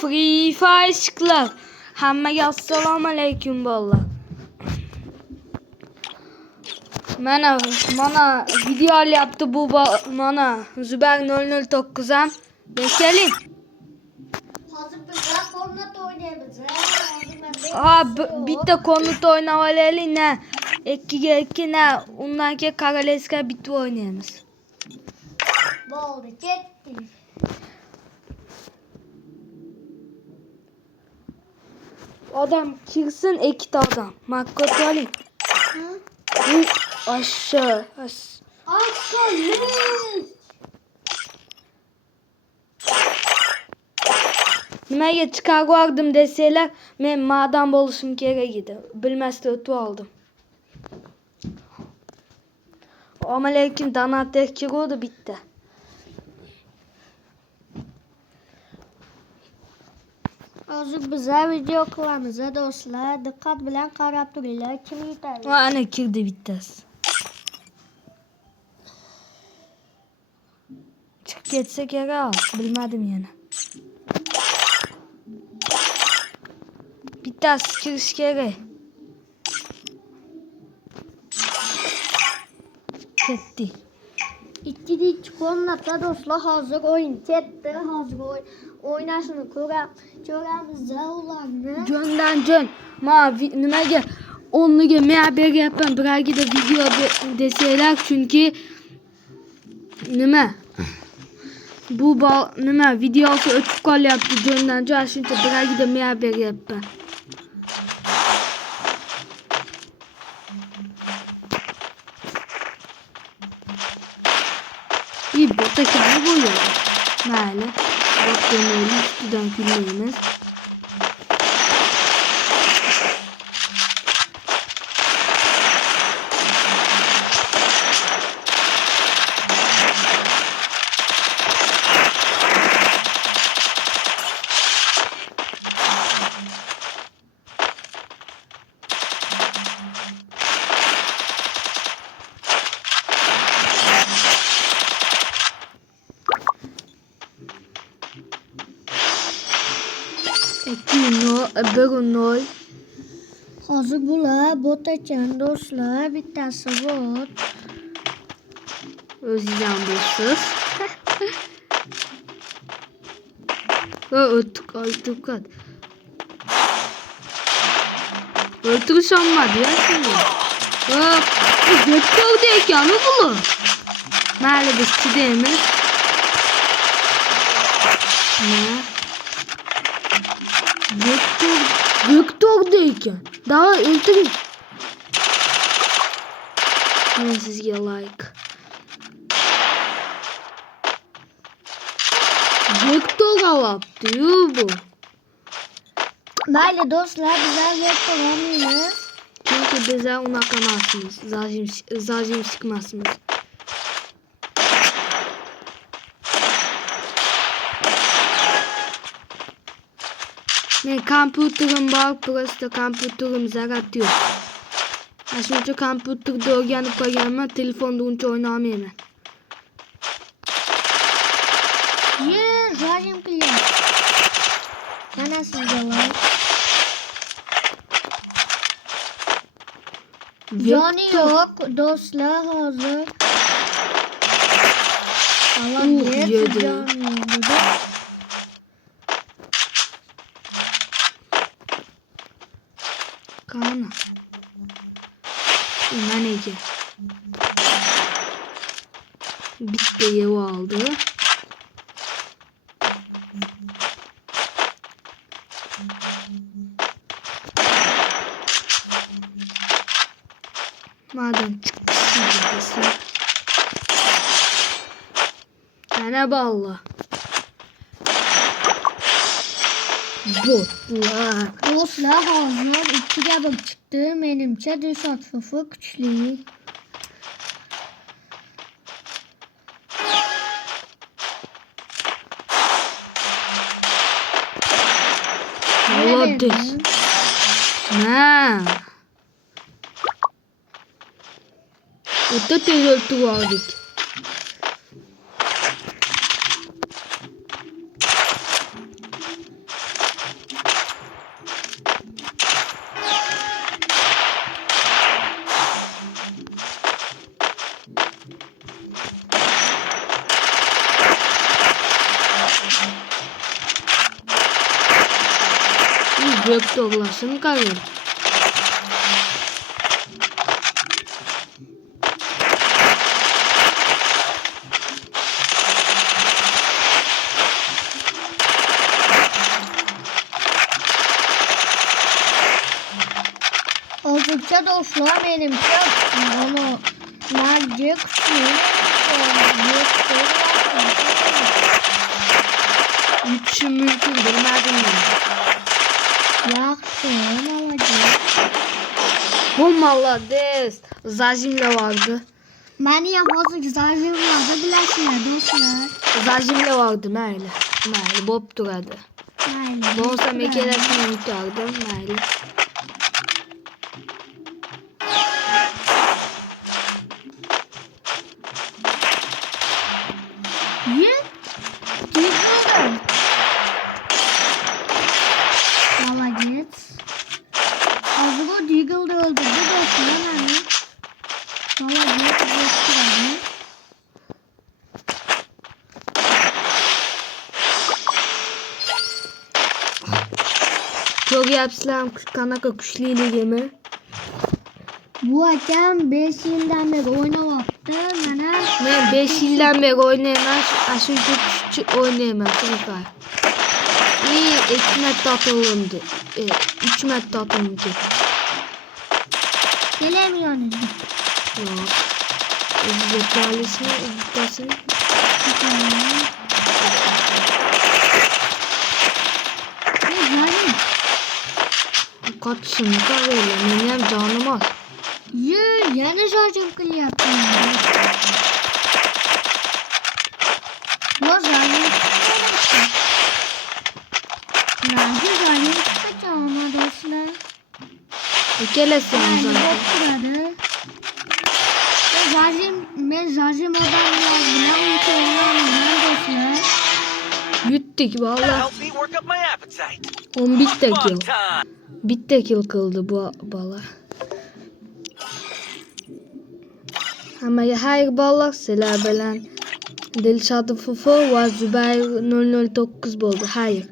Free Fire chiqlar. Hammaga assalomu alaykum bolalar. Mana video olyapti bu mana Zubayr 009 ham. Keling. Hozir biz Fortnite o'ynaymiz. Bitta konut o'ynab olaylik, na 2ga 2 na undan keyin Korolevska bitva o'ynaymiz. Bo'ldi, ketdik. Odam kirsin, ikkita odam. Makkot oling. Aşağı. Nimaga chiqarib desanglar, men madam bo'lishim kerak edi. Bilmasdan o'tib oldim. Assalomu donator kirdi bitta. Hozir biz video qilamiz, do'stlar. Diqqat bilan qarab turinglar. Kim yutadi? Ana kirdi bittasi. Chiqib ketsa kerak, bilmadim yana. Bittasi kirish kerak. Ketdi. Ikkinchi ko'rinadi do'stlar, hozir o'yin ketdi. Hozir o'ynashini ko'ramiz ularni. Jondan jon. Nimaga 10 ga men beryapman, biragida video desanglar, chunki nima? Bu nima videosi o'tib qolyapti jondan jon, shuncha biragida men beryapman. Bota kani bo'lar. Mayli. Botni ustidan kulmaymiz. Bir Hozir bular bot ekan do'stlar, bittasi bot. O'zingiz ham bo'lsiz. O'tib. O'tirish olmadi ya shunga. Yetkovda ekan bular. Mayli, biz chidaymiz. Vektorda ekan. Daha o'ltiring. Men sizga like. Vektor olapti-yu bu. Mayli do'stlar, bizlar vektor olmaymiz. Chunki bizlar unaqa emasmiz. Zajim chiqmasmiz. Men kompyuterim bor, prosta kompyuterim zarat yo'q. Shuncha kompyuterda o'rganib qolganman, telefonda uncha o'ynay olmayman. Zajim qilyapman. Mana sizga like. Joni yo'q do'stlar hozir. Kana. Manega. Bitta yev oldi. Madem çıkmışsın. Ana balla. Botlar. Do'stlar hozir 2ga 1 chiqdi. Menimcha desatfufu kuchli. Молодец. На. Вот это виртуалик. doktorlaşını karıyor. Oldukça dostlar benimki onu nerede kısmıyor. Üçü mümkün bilmedim ben. Yaxşı, молодец. Bu malades. Zajimle vardı. Məni yaxşı güzel vardı biləsiniz dostlar. Zajimle vardı məli. Məli bob duradı. Aynen. Bonsa mekelesini yutardım məli. Ye. Yıkıldı. Молодец. Azı o Deagle'da öldürdü dostlar beni. Молодец. Dostlar. Çok yapsılar kanaka kuşluyla gemi. Bu hakem 5 yıldan beri oynamaktı. Ben 5 yıldan beri oynayamam. Aşırı küçük oynayamam. Tekrar. İyi ekmek tatılımdı. 3 met tatılımdı. Gelemiyorsunuz. Yok. Zekalesini, editesini. Yani Kaçsın karıyla. Benim canım az. yeni şarjım kıl yaptım. Yok zalim çıkmamıştı. Nerede zalim çıkacak ama dostlar. Gelesin Yani zaten. bok kuradı. Ben zalim adam yazdım. Dostlar. Yuttuk valla. Help me work up my appetite. 11 de Fun kill. time. Bir de kill kıldı bu bala. Ama her bala silah bilen Dilşadı Fufu ve Zübeyir 009 buldu. Hayır.